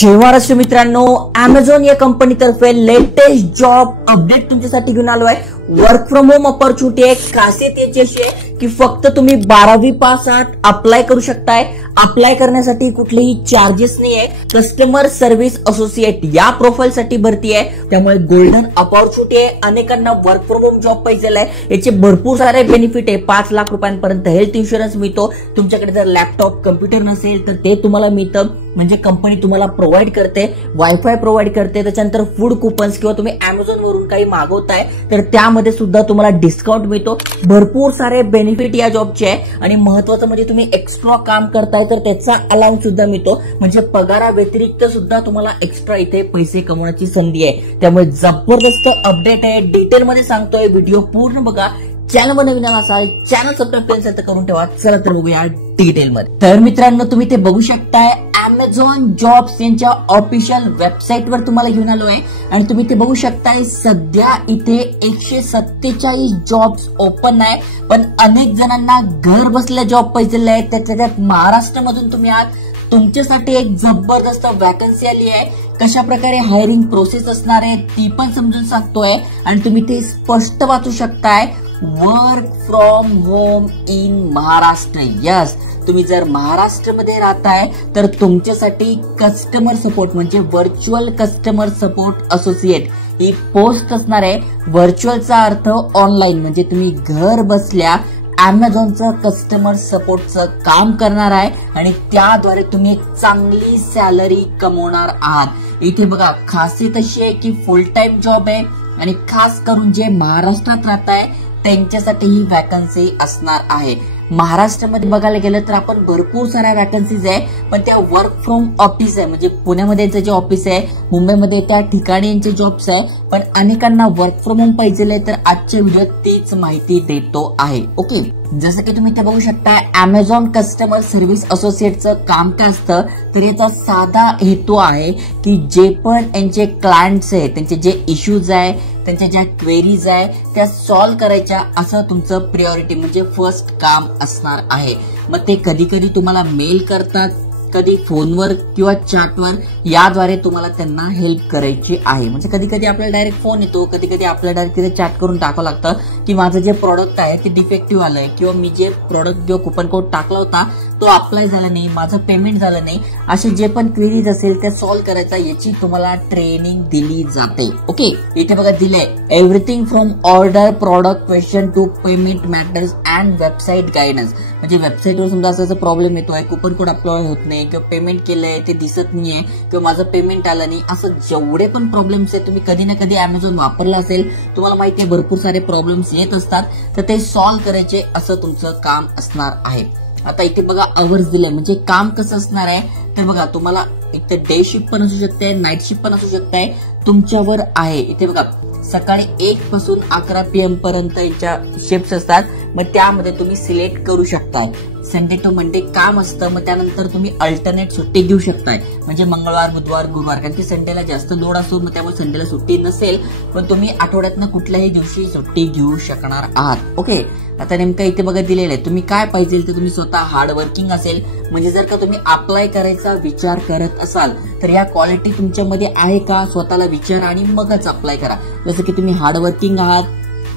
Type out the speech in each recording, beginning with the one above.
जय महाराष्ट्र मित्रांनो, अमेझॉन या कंपनीतर्फे लेटेस्ट जॉब अपडेट तुमच्यासाठी घेऊन आलो आहे। वर्क फ्रॉम होम अपॉर्च्युनिटी आहे। खासियत याची अशी आहे की फक्त तुम्ही 12वी पास आहात, अप्लाय करू शकताय। अप्लाय करण्यासाठी कुठलेही चार्जेस नाही आहे। कस्टमर सर्व्हिस असोसिएट या प्रोफाईल साठी भरती आहे, त्यामुळे गोल्डन अपॉर्च्युनिटी आहे। अनेकांना वर्क फ्रॉम होम जॉब पाहिजे आहे। याचे भरपूर सारे बेनिफिट आहे। 5 लाख रुपयांपर्यंत हेल्थ इन्शुरन्स मिळतो। तुमच्याकडे जर लॅपटॉप कम्प्युटर नसेल तर ते तुम्हाला मिळतं, म्हणजे कंपनी तुम्हाला प्रोव्हाइड करते। वायफाय प्रोव्हाइड करते, त्याच्यानंतर फूड कुपन्स किंवा तुम्ही अमेझॉन वरून काही मागवताय तर त्यामध्ये सुद्धा तुम्हाला डिस्काउंट मिळतो। भरपूर सारे बेनिफिट या जॉबचे आहे आणि महत्त्वाचं म्हणजे तुम्ही एक्स्ट्रा काम करताय तर त्याचा अलाउन्स सुद्धा मिळतो, म्हणजे पगारा व्यतिरिक्त सुद्धा तुम्हाला एक्स्ट्रा इथे पैसे कमवण्याची संधी आहे। त्यामुळे जबरदस्त अपडेट आहे। डिटेलमध्ये सांगतोय, व्हिडिओ पूर्ण बघा। चॅनलवर नवीन असाल चॅनल सबस्क्राईब करून ठेवा। चला तर बघूया डिटेलमध्ये। तर मित्रांनो, तुम्ही ते बघू शकताय अमेझॉन जॉब्स यांच्या ऑफिशियल वेबसाईटवर तुम्हाला घेऊन आलो आहे आणि तुम्ही ते बघू शकताय सध्या इथे 147 जॉब्स ओपन आहे। पण अनेक जणांना घर बसल्या जॉब पाहिजे आहे, त्याच्यात महाराष्ट्रामधून तुम्ही आहात। तुमच्यासाठी एक जबरदस्त वॅकन्सी आली आहे। कशा प्रकारे हायरिंग प्रोसेस असणार आहे ती पण समजून सांगतोय आणि तुम्ही ते स्पष्ट वाचू शकताय। Work from home in Maharashtra. Yes, तुम्ही जर महाराष्ट्रामध्ये राहताय तर तुमच्यासाठी कस्टमर सपोर्ट म्हणजे व्हर्च्युअल कस्टमर सपोर्ट असोसिएट ही पोस्ट असणार आहे। व्हर्च्युअलचा अर्थ ऑनलाईन, म्हणजे तुम्ही घर बसल्या अमेझॉनचं कस्टमर सपोर्टचं काम करणार आहे आणि त्याद्वारे तुम्ही एक चांगली सॅलरी कमवणार आहात। इथे बघा, खासियत अशी आहे की फुल टाइम जॉब आहे आणि खास करून जे महाराष्ट्रात राहत आहे त्यांच्यासाठी ही वॅकन्सी असणार आहे। महाराष्ट्रामध्ये बघायला गेलं तर आपण भरपूर साऱ्या वॅकन्सीज आहे, पण त्या वर्क फ्रॉम ऑफिस आहे, म्हणजे पुण्यामध्ये यांचं जे ऑफिस आहे, मुंबईमध्ये त्या ठिकाणी यांचे जॉब्स आहे। पण अनेकांना वर्क फ्रॉम होम पाहिजे तर आजच्या व्हिडिओत तीच माहिती देतो आहे। ओके, जसं की तुम्ही ते बघू शकता, अमेझॉन कस्टमर सर्व्हिस असोसिएटचं काम काय असतं तर याचा साधा हेतू आहे की जे पण यांचे क्लायंट्स आहे, त्यांचे जे इश्यूज आहे, त्यांच्या ज्या क्वेरीज आहे त्या सॉल्व्ह करायच्या, असं तुमचं प्रायोरिटी म्हणजे फर्स्ट काम असणार आहे। मग ते कधी कधी तुम्हाला मेल करतात, कधी फोनवर किंवा चॅटवर, याद्वारे तुम्हाला त्यांना हेल्प करायची आहे। म्हणजे कधी कधी आपल्याला डायरेक्ट फोन येतो, कधी कधी आपल्याला डायरेक्ट चॅट करून टाकावं लागतं की माझं जे प्रोडक्ट आहे ते डिफेक्टिव्ह आलंय किंवा मी जे प्रोडक्ट किंवा कुपन कोड टाकला होता तो अप्लाय झाला नाही, माझं पेमेंट झालं नाही, असे जे पण क्वेरीज असेल त्या सॉल्व्ह करायचा, याची तुम्हाला ट्रेनिंग दिली जाते। ओके, इथे बघा दिलंय everything from order, product question to payment matters and website guidance. म्हणजे वेबसाईटवर समजा असा प्रॉब्लेम येतोय, कुपन कोड अप्लाय होत नाही किंवा पेमेंट केलंय ते दिसत नाहीये किंवा माझं पेमेंट आलं नाही, असं जेवढे पण प्रॉब्लेम्स आहेत, तुम्ही कधी ना कधी अमेझॉन वापरला असेल, तुम्हाला माहिती आहे भरपूर सारे प्रॉब्लेम्स येत असतात, तर ते सॉल्व्ह करायचे असं तुमचं काम असणार आहे। आता इथे बघा अवर्स दिले, म्हणजे काम कसं असणार आहे तर बघा, तुम्हाला इथे डे शिफ्ट पण असू शकते, नाईट शिफ्ट पण असू शकते, तुमच्यावर आहे। इथे बघा, सकाळी 1 पासून 11 PM पर्यंत याच्या शिफ्ट असतात, मग त्यामध्ये तुम्ही सिलेक्ट करू शकताय। संडे टू मंडे काम असतं, मग त्यानंतर तुम्ही अल्टरनेट सुट्टी घेऊ शकताय, म्हणजे मंगळवार, बुधवार, गुरुवार, कारण की संडेला जास्त लोड असतो, मग त्यामुळे संडेला सुट्टी नसेल, पण तुम्ही आठवड्यातनं कुठल्याही दिवशी सुट्टी घेऊ शकणार आहात। ओके, आता नेमकं इथे बघा दिलेलं आहे, तुम्ही काय पाहिजे तर तुम्ही स्वतः हार्ड वर्किंग असेल, म्हणजे जर का तुम्ही अप्लाय करायचा विचार करत असाल तर या क्वालिटी तुमच्यामध्ये आहे का स्वतःला विचारा आणि मगच अप्लाय करा। जसं की तुम्ही हार्ड वर्किंग आहात,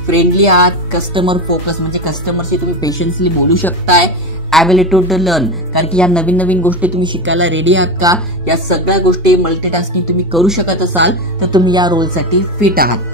फ्रेंडली आहात, कस्टमर फोकस म्हणजे कस्टमरशी तुम्ही पेशन्सली बोलू शकताय, ॲबिलिटी टू लर्न, कारण की या नवीन नवीन गोष्टी तुम्ही शिकायला रेडी आहात का, या सगळ्या गोष्टी मल्टीटास्किंग तुम्ही करू शकत असाल तर तुम्ही या रोलसाठी फिट आहात।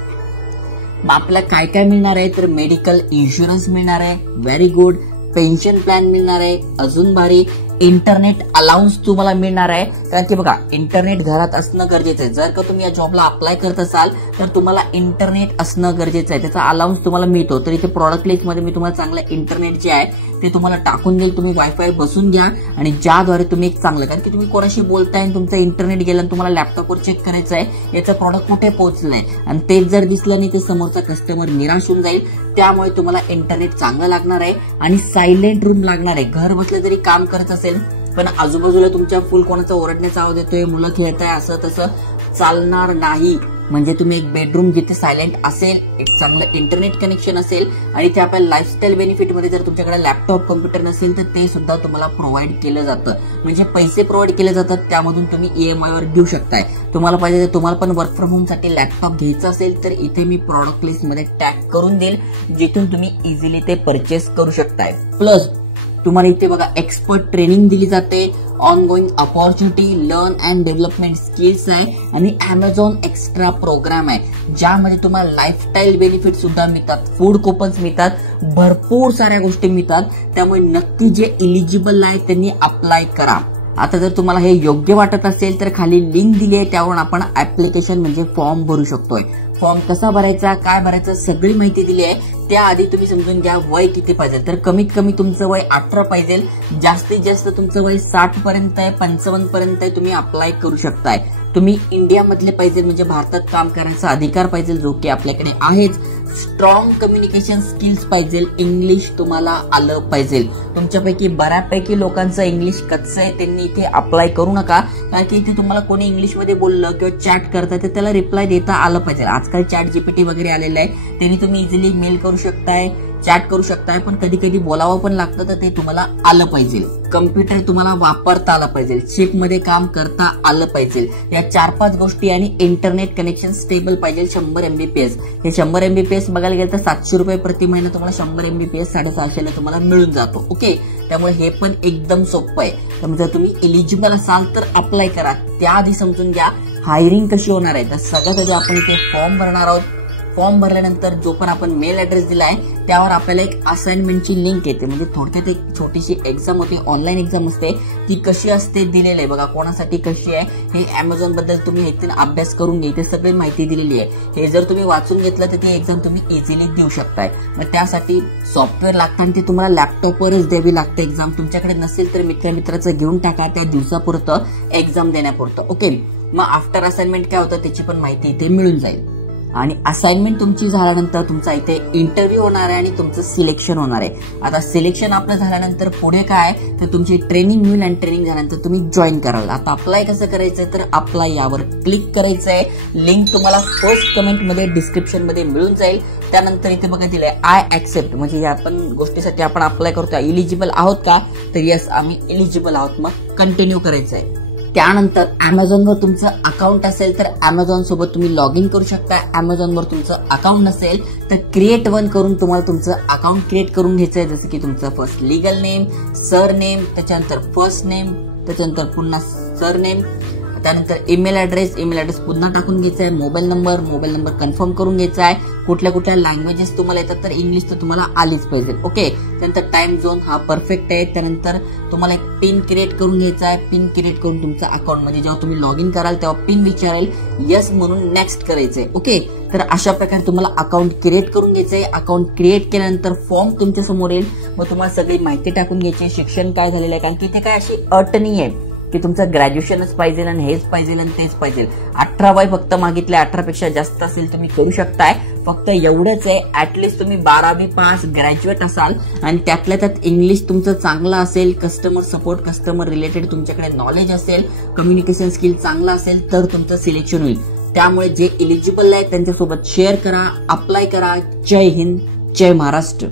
मग आपल्याला काय काय मिळणार आहे तर मेडिकल इन्शुरन्स मिळणार आहे, व्हेरी गुड, पेन्शन प्लॅन मिळणार आहे, अजून भारी, इंटरनेट अलाउन्स तुम्हाला मिळणार आहे, कारण की बघा इंटरनेट घरात असणं गरजेचं आहे। जर का तुम्ही या जॉबला अप्लाय करत असाल तर तुम्हाला इंटरनेट असणं गरजेचं आहे, त्याचा अलाउन्स तुम्हाला मिळतो। तर इथे प्रॉडक्ट लिस्टमध्ये मी तुम्हाला चांगलं इंटरनेट जे आहे ते तुम्हाला टाकून देईल, तुम्ही वायफाय बसून घ्या आणि ज्याद्वारे तुम्ही एक चांगलं, कारण की तुम्ही कोणाशी बोलताय आणि तुमचं इंटरनेट गेलं आणि तुम्हाला लॅपटॉपवर चेक करायचं आहे याचं प्रॉडक्ट कुठे पोहोचलंय आणि तेच जर दिसलं नाही तर समोरचा कस्टमर निराश होऊन जाईल। त्यामुळे तुम्हाला इंटरनेट चांगलं लागणार आहे आणि सायलेंट रूम लागणार आहे। घर बसलं जरी काम करत असेल पण आजूबाजूला तुमच्या फुल कोणाचा ओरडण्याचा आवाज येतोय, मुलं खेळताय, असं तसं चालणार नाही। म्हणजे तुम्ही एक बेडरूम जिथे सायलेंट असेल, एक चांगलं इंटरनेट कनेक्शन असेल आणि ते आपल्या लाईफस्टाईल बेनिफिट मध्ये जर तुमच्याकडे लॅपटॉप कम्प्युटर नसेल तर ते सुद्धा तुम्हाला प्रोव्हाइड केलं जातं. म्हणजे पैसे प्रोव्हाइड केले जातात, त्यामधून तुम्ही EMI वर घेऊ शकताय. तुम्हाला पाहिजे तर तुम्हाला पण वर्क फ्रॉम होम साठी लॅपटॉप घ्यायचा असेल तर इथे मी प्रॉडक्ट लिस्ट मध्ये टॅग करून देईल, जिथून तुम्ही इझिली ते परचेस करू शकताय. प्लस तुम्हाला इथे बघा एक्सपर्ट ट्रेनिंग दिली जाते, ongoing opportunity, learn and development skills आहे आणि Amazon एक्स्ट्रा प्रोग्राम आहे, ज्यामध्ये तुम्हाला लाईफस्टाईल बेनिफिट सुद्धा मिळतात, फूड कुपन्स मिळतात, भरपूर साऱ्या गोष्टी मिळतात. त्यामुळे नक्की जे इलिजिबल आहे त्यांनी अप्लाय करा. आता जर तुम्हाला हे योग्य वाटत असेल तर खाली लिंक दिली आहे, त्यावरून आपण ऍप्लिकेशन म्हणजे फॉर्म भरू शकतोय. फॉर्म कसा भरायचा, काय भरायचं, सगळी माहिती दिली आहे. त्याआधी तुम्ही समजून घ्या वय किती पाहिजे. तर कमीत कमी तुमचं वय 18 पाहिजे, जास्तीत जास्त तुमचं वय 60 पर्यंत आहे, 55 पर्यंत आहे, तुम्ही अप्लाय करू शकताय. तुम्ही इंडियामधले पाहिजे, म्हणजे भारतात काम करण्याचा अधिकार पाहिजे, जो की आपल्याकडे आहेच. स्ट्रॉंग कम्युनिकेशन स्किल्स पाहिजे, इंग्लिश तुम्हाला आलं पाहिजे. तुमच्यापैकी बऱ्यापैकी लोकांचं इंग्लिश कच्चं आहे, त्यांनी इथे अप्लाय करू नका, कारण की इथे तुम्हाला कोणी इंग्लिशमध्ये बोललं किंवा चॅट करताय तर त्याला रिप्लाय देता आलं पाहिजे. आजकाल चॅट GPT वगैरे आलेलं आहे, त्यांनी तुम्ही इझिली मेल करू शकताय, चॅट करू शकताय, पण कधी कधी बोलावं पण लागतं, तर ते तुम्हाला आलं पाहिजे. कम्प्युटर तुम्हाला वापरता आला पाहिजे, शिप मध्ये काम करता आलं पाहिजे. या 4-5 गोष्टी आणि इंटरनेट कनेक्शन स्टेबल पाहिजे. 100 MBPS, हे 100 MBPS बघायला गेलं तर 700 रुपये प्रति महिना तुम्हाला 100 MBPS 650 ला तुम्हाला मिळून जातो. ओके, त्यामुळे हे पण एकदम सोपं आहे. त्यामुळे जर तुम्ही एलिजिबल असाल तर अप्लाय करा. त्याआधी समजून घ्या हायरिंग कशी होणार आहे. तर सगळ्यात आधी आपण इथे फॉर्म भरणार आहोत. फॉर्म भरल्यानंतर जो पण आपण मेल ऍड्रेस दिलाय त्यावर आपल्याला एक असाइनमेंटची लिंक येते. म्हणजे थोडक्यात एक छोटीशी एक्झाम होती, ऑनलाईन एक्झाम असते. ती कशी असते दिलेली आहे बघा, कोणासाठी कशी आहे हे Amazon बद्दल तुम्ही इथे अभ्यास करून घ्या, इथे सगळी माहिती दिलेली आहे. हे जर तुम्ही वाचून घेतलं तर ती एक्झाम तुम्ही इझिली देऊ शकताय. मग त्यासाठी सॉफ्टवेअर लागतं आणि ते तुम्हाला लॅपटॉपवरच द्यावी लागते एक्झाम. तुमच्याकडे नसेल तर मित्राचं घेऊन टाका, त्या दिवसापुरतं एक्झाम देण्यापुरतं. ओके, मग आफ्टर असाइनमेंट काय होतं त्याची पण माहिती इथे मिळून जाईल. आणि असाइनमेंट तुमची झाल्यानंतर तुमचा इथे इंटरव्ह्यू होणार आहे आणि तुमचं सिलेक्शन होणार आहे. आता सिलेक्शन आपलं झाल्यानंतर पुढे काय तर तुमची ट्रेनिंग होईल आणि ट्रेनिंग झाल्यानंतर तुम्ही जॉईन कराल. आता अप्लाय कसं करायचं तर अप्लाय यावर क्लिक करायचं आहे. लिंक तुम्हाला फर्स्ट कमेंट मध्ये डिस्क्रिप्शन मध्ये मिळून जाईल. त्यानंतर इथे बघा दिलंय आय ऍक्सेप्ट, म्हणजे या पण गोष्टीसाठी आपण अप्लाय करतोय. इलिजिबल आहोत का तर येस आम्ही इलिजिबल आहोत, मग कंटिन्यू करायचं आहे. त्यानंतर Amazonवर तुमचं अकाउंट असेल तर Amazon सोबत तुम्ही लॉग इन करू शकता. Amazonवर तुमचं अकाउंट नसेल तर क्रिएट वन करून तुम्हाला तुमचं अकाउंट क्रिएट करून घ्यायचं आहे. जसं की तुमचं first legal name, sir name, त्याच्यानंतर फर्स्ट नेम, त्याच्यानंतर पुन्हा सर नेम, त्यानंतर ईमेल ऍड्रेस पुन्हा टाकून घ्यायचा आहे. मोबाईल नंबर कन्फर्म करून घ्यायचा आहे. कुठल्या लँग्वेजेस तुम्हाला येतात तर इंग्लिश तर तुम्हाला आलीच पाहिजे. ओके, त्यानंतर टाइम झोन हा परफेक्ट आहे. त्यानंतर तुम्हाला एक पिन क्रिएट करून घ्यायचा आहे. पिन क्रिएट करून तुमचं अकाउंट, म्हणजे जेव्हा तुम्ही लॉग इन कराल तेव्हा पिन विचारेल, येस म्हणून नेक्स्ट करायचंय. ओके, तर अशा प्रकारे तुम्हाला अकाउंट क्रिएट करून घ्यायचंय. अकाउंट क्रिएट केल्यानंतर फॉर्म तुमच्या समोर येईल. मग तुम्हाला सगळी माहिती टाकून घ्यायची, शिक्षण काय झालेलं आहे, कारण की इथे काय अशी अट नाही आहे की तुमचं ग्रॅज्युएशनच पाहिजे आणि हेच पाहिजे आणि तेच पाहिजे. 18 वय फक्त मागितले, 18 पेक्षा जास्त असेल तुम्ही करू शकताय. फक्त एवढंच आहे, ऍटलिस्ट तुम्ही 12वी पास ग्रॅज्युएट असाल आणि त्यातल्या त्यात इंग्लिश तुमचं चांगलं असेल, कस्टमर सपोर्ट, कस्टमर रिलेटेड तुमच्याकडे नॉलेज असेल, कम्युनिकेशन स्किल चांगलं असेल तर तुमचं सिलेक्शन होईल. त्यामुळे जे इलिजिबल आहे त्यांच्यासोबत शेअर करा, अप्लाय करा. जय हिंद, जय महाराष्ट्र.